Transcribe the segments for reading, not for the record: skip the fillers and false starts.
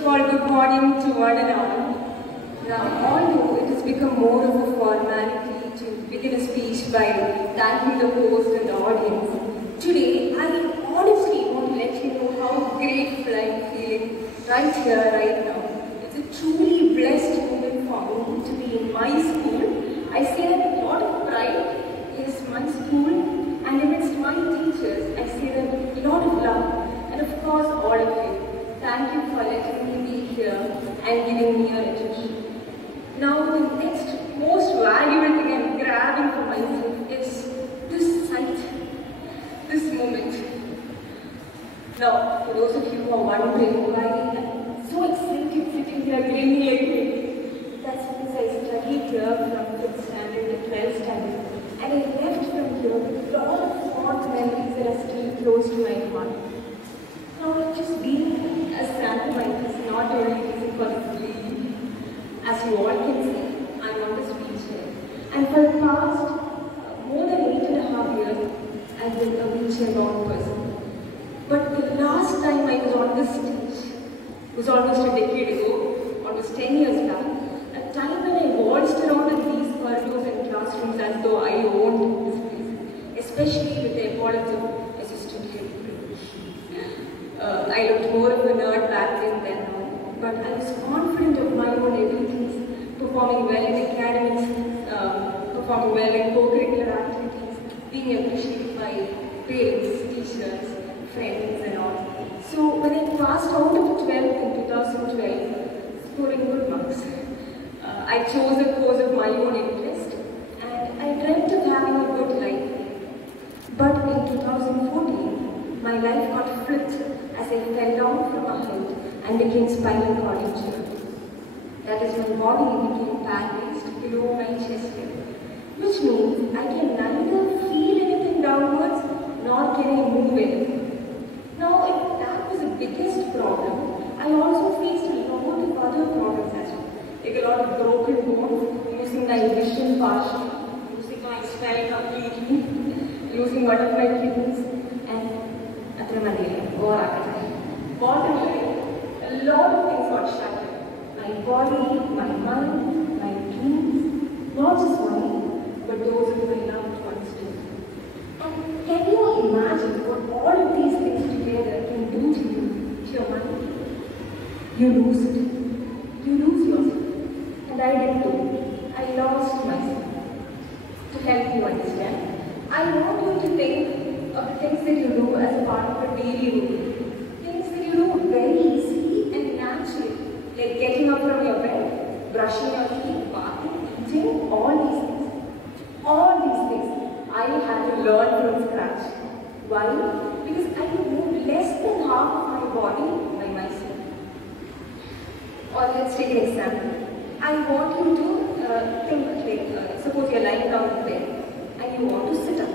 of all, good morning to one and all. Now, although it has become more of a formality to begin a speech by thanking the host and the audience, today I honestly want to let you know how grateful I'm feeling right here, right now. It's a truly blessed moment for me to be in my school. I say that with a lot of pride. Yes, my school, and amidst my teachers, I say that with a lot of love, and of course all of you. Thank you for letting me be here and giving me your attention. Now, the next most valuable thing I'm grabbing for myself is this sight, this moment. Now, for those of you who are wondering why I'm so excited sitting here grinning like this, that's because I studied here from 5th standard to 12th standard, and I left from here with a lot of fond memories that are still close to my heart. Now, just being a Santamite is not only easy for me. As you all can see, I'm on the speech here. And for the past more than 8.5 years, I've been a wheelchair-bound person. But the last time I was on this stage was almost a decade ago, almost 10 years back, a time when I waltzed around in these corridors and classrooms as though I owned this place, especially with the importance of assistant head. I looked more of a nerd back then than now, but I was confident of my own abilities, performing well in academics, performing well in co-curricular activities, being appreciated by parents, teachers, friends and all. So when I passed out of 12th in 2012, scoring good marks, I chose a course of my own interest and I dreamt of having a good life. But in 2014, my life got flipped as I fell down from a height and became spinal cord injured. That is, my body became paralyzed below my chest level, which means I can neither feel anything downwards nor can I move anything. Now, if that was the biggest problem, I also faced a lot of other problems as well, like a lot of broken bones, losing my vision partially, losing my smell completely, losing one of my kidneys, and bottom line, a lot of things got shattered. My body, my mind, my dreams, not just mine, but those of my loved ones too. And can you imagine what all of these things together can do to you, to your mind? You lose it. You lose yourself. And I did too. I lost myself. To help you understand, I want you to think of the things that you do as a part of a daily routine. Things that you do very easily and naturally, like getting up from your bed, brushing your teeth, bathing, eating, all these things. All these things I had to learn from scratch. Why? Because I moved less than half of my body by myself. Or let's take an example. I want you to think like, suppose you're lying down in bed and you want to sit up.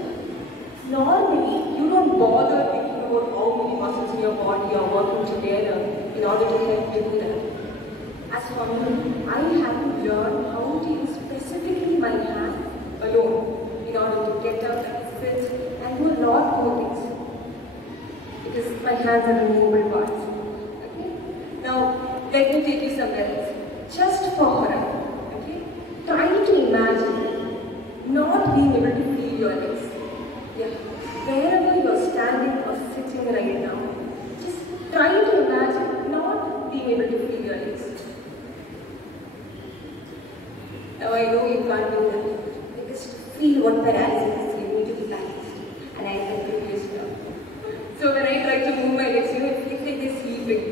Normally, you don't bother thinking about how many muscles in your body are working together in order to help you do that. As for me, I had to learn how to use specifically my hand alone in order to get up and sit and do a lot more things. Because my hands are removable parts. Okay? Now, let me take you somewhere else. Just for horror. Okay? Try to imagine not being able to feel your legs. Yeah. Wherever you're standing or sitting right now, just try to imagine not being able to feel your legs. Now I know you can't do that, because to feel what paralysis is, you need to be balanced, and I can do this now. So when I try to move my legs, it feels like they're sleeping.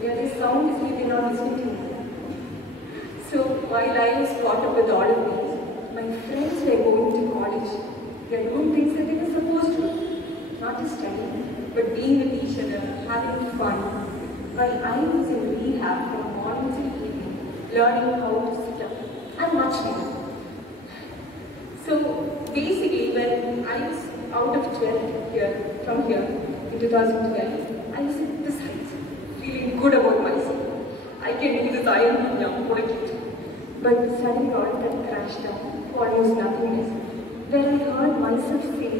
Yeah, they sound as if they're not listening to me. So while I was caught up with all of these, my friends were going to college. They are doing things that they were supposed to, not just studying, but being with each other, having fun. While I was in rehab from morning till evening, learning how to sit up, and much more. So basically, when I was out of 12 here, from here, in 2012, I was at this height, feeling good about myself. I can do this, I am young, what I can do. But suddenly all that crashed down to almost nothingness. When I heard myself say,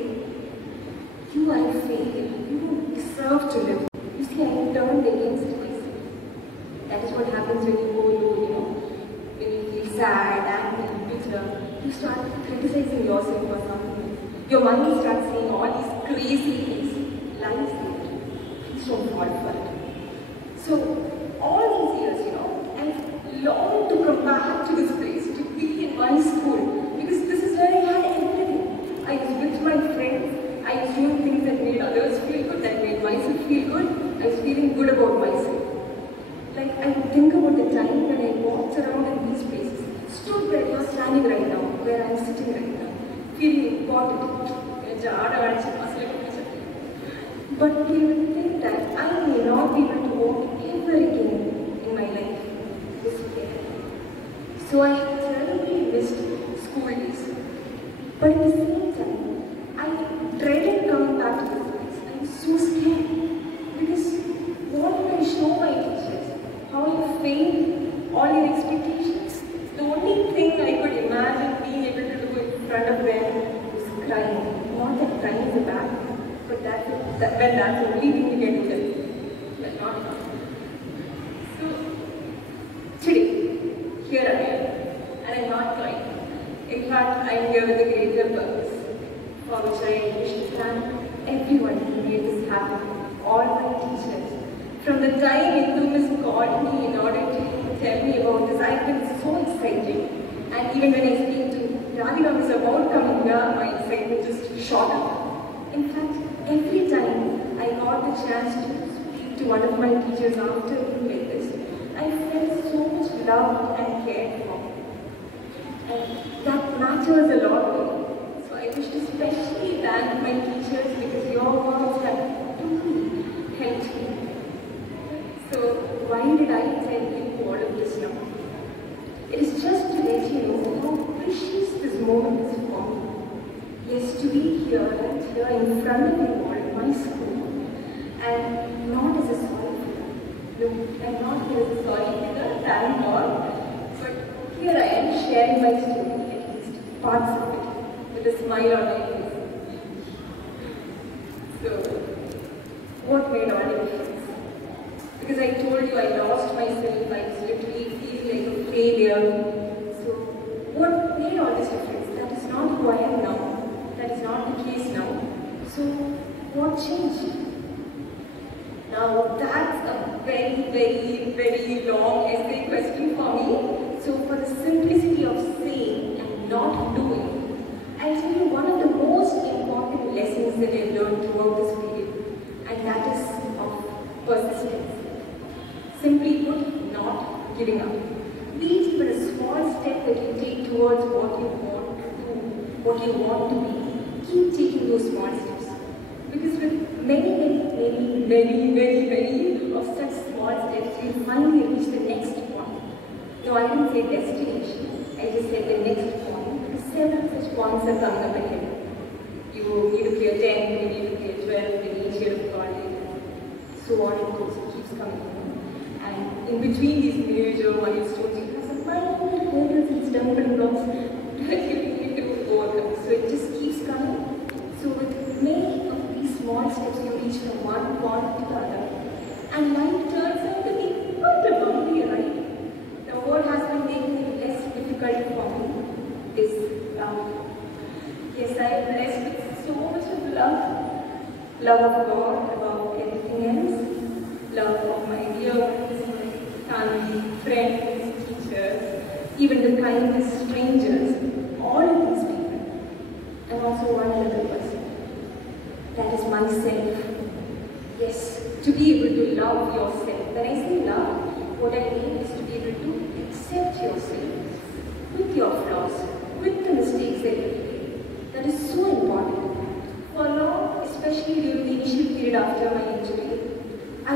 you are a failure, you don't deserve to live. You see, I turned against myself. That is what happens when you go low, when you feel sad, angry, bitter. You start criticizing yourself for something. Your mind starts saying all these crazy things, lies there. Please don't fall for it. So, all these years, I long to come back to this place, to be in my school, because this is where I had everything. I was with my friends, I was doing things that made others feel good, that made myself feel good, I was feeling good about myself. Like, I think about the time when I walked around in these places, stood where you're standing right now, where I'm sitting right now, feeling important. But we will think that I may not be able to walk ever again in my life this way. So I terribly missed school days. But at the same time, I dreaded coming back to this place. I was so scared. Because what would I show my teachers? How I failed all their expectations? The only thing I could imagine being able to do in front of them was crying. Not that crying is a bad thing, but that's the only thing you can do. But not now. So, today, here I am, and I'm not crying. In fact, I'm here with a greater purpose, for which I wish to thank everyone who made this happen, all my teachers. From the time Indu Miss called me in order to tell me about this, I've been so excited. And even when I speak to Radhika Miss about coming here, my excitement just shot up. In fact, every time I got the chance to speak to one of my teachers after like this, I felt so much loved and cared for. And that matters a lot to me. So I wish to especially thank my teachers because your words have truly helped me. So why did I tell you all of this now? It is just to let you know how precious this moment is for me. Yes, to be here and here in front of you all in my school, and not as a sorry figure. No, I'm not here as a sorry figure, thank God. But here I am sharing my story, at least parts of it, with a smile on my face. So, what made all the difference? Because I told you I lost myself, I was literally feeling like a failure. So, what made all this difference? That is not who I am now. That is not the case now. So, what changed? Now, that's a very, very, very long essay question for me. So, for the simplicity of saying and not doing, I'll tell you one of the most important lessons that I've learned throughout this period, and that is of persistence. Simply put, not giving up. Be it but a small step that you take towards what you want to do, what you want to be. Keep taking those small steps. Because with many of such small steps, you'll finally reach the next point. No, I didn't say destination. I just said the next point. Because several such points are coming up ahead. You need to clear 10, you need to clear 12, in each year of college. So on it goes, it keeps coming. And in between these major milestones, you have some minor hurdles and stumbling blocks that you need to overcome. So it just keeps coming. So with many of these small steps, you reach from one point to the other. And life turns out to be quite a bumpy ride. The world has been making it less difficult for me. This love. Yes, I am blessed with so much of love. Love of God above everything else. Love of my dear ones, my family, friends, teachers, even the kindest strangers, all of these people. And also one other person. That is myself. Yes, to be able to love yourself. When I say love, what I mean is to be able to accept yourself with your flaws, with the mistakes that you made. That is so important. For long, especially during the initial period after my injury, I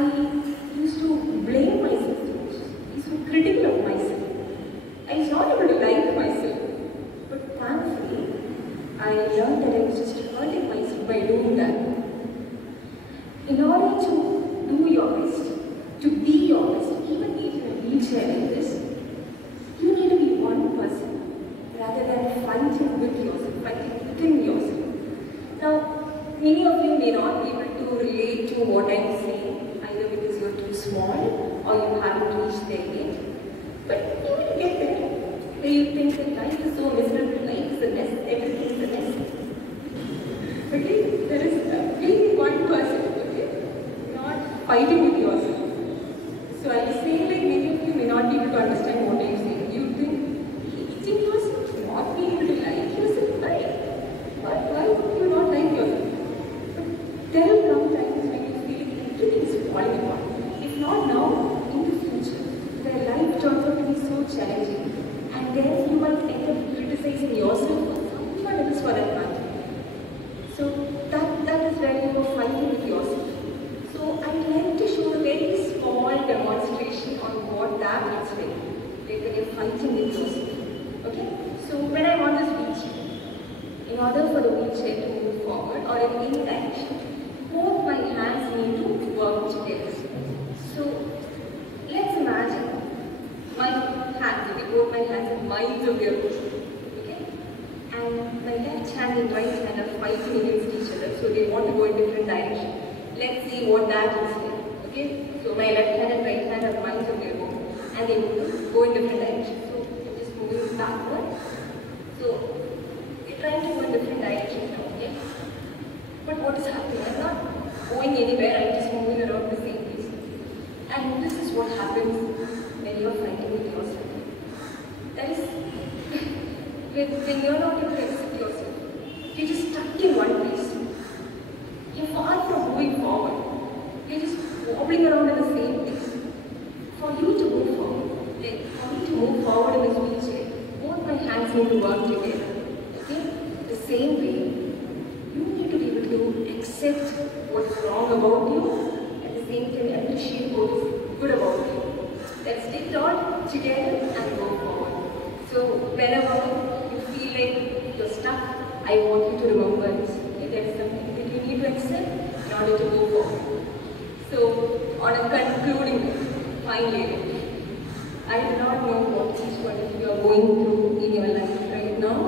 used to blame myself too much. I used to be critical of myself. I was not able to like myself. But thankfully, I learned that I was just hurting myself by doing that. In order to do your best, to be your best, even if you're in a wheelchair like this, you need to be one person rather than fighting with yourself, fighting within yourself. Now, many of you may not be able to relate to what I'm saying, either because you're too small or you haven't reached there where you think that life is so miserable, life is a mess, everything is a mess. Okay, there is being one person, okay, not fighting with yourself. So I was saying like many of you may not be able to understand what I'm saying. You think hating yourself, not being able to like yourself, why would you not like yourself? But there will come times when you feel everything is falling apart. If not now, in the future, where life turns out to be so challenging, and then you might end up criticizing yourself or someone else for that matter. So that is where you are fighting with yourself. So I'd like to show a very small demonstration on what that looks like when you're fighting with yourself. Okay? So when I'm on this wheelchair, in order for the wheelchair to move forward or in any direction, both my hands need to work together. So let's imagine my hands, okay, both my hands are minds of their own. Okay? And my left hand and right hand are fighting against each other, so they want to go in different directions. Let's see what that looks like. Okay? So my left hand and right hand are minds of their own, and they want to go in different directions. So I'm just moving backward. So we're trying to go in different directions now. Okay? But what is happening? I'm not going anywhere. I'm just moving around the same place. And this is what happens when you're fighting with yourself. That is, when you're not able to accept yourself, you're just stuck in one place. You're far from moving forward. You're just wobbling around in the same place. For you to move forward, like for me to move forward in this wheelchair, both my hands need to work together. Okay? The same way, you need to be able to accept what's wrong about you, at the same time appreciate what is good about you. Let's take it all together and go forward. So whenever you feel like you're stuck, I want you to remember this. Okay? There is something that you need to accept in order to go forward. So on a concluding note, finally, I do not know what each one of you are going through in your life right now,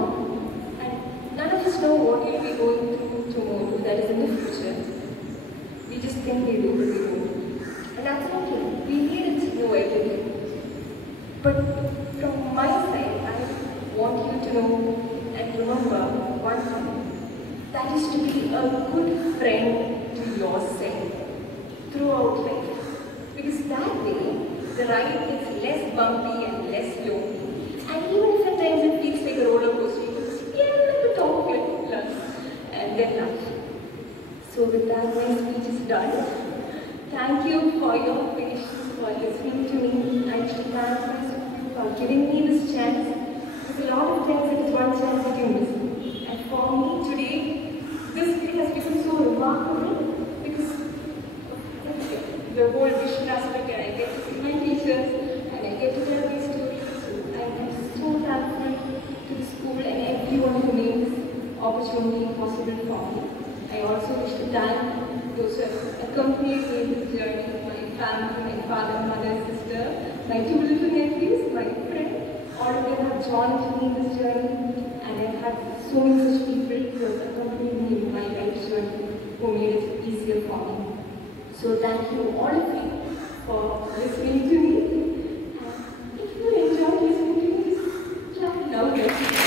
and none of us know what you'll be going through tomorrow, that is in the future. We just think we do, but we don't. And that's okay. We need to know everything. But from my side, I want you to know and remember one thing. That is to be a good friend to yourself throughout life. Because that way, the ride gets less bumpy and less lonely. And even if at times it feels like a roller coaster, you can just get at the top of your lungs and then laugh. So with that, my speech is done. Thank you for your patience, for listening to me. I should thank myself for giving me this chance. Because a lot of times it is one chance that you miss. And for me today, this day has become so remarkable because the whole vision aspect, and I get to see my teachers and I get to tell my stories. So I'm so thankful to the school and everyone who made this opportunity possible for me. I also wish to thank those who have accompanied me in this journey, my family, my father, mother, sister, my two little nephews, my friend. All of them have joined me in this journey, and I've had so many such people who have accompanied me in my life journey, who made it easier for me. So thank you all of you for listening to me. And if you enjoyed listening to me, just clap louder.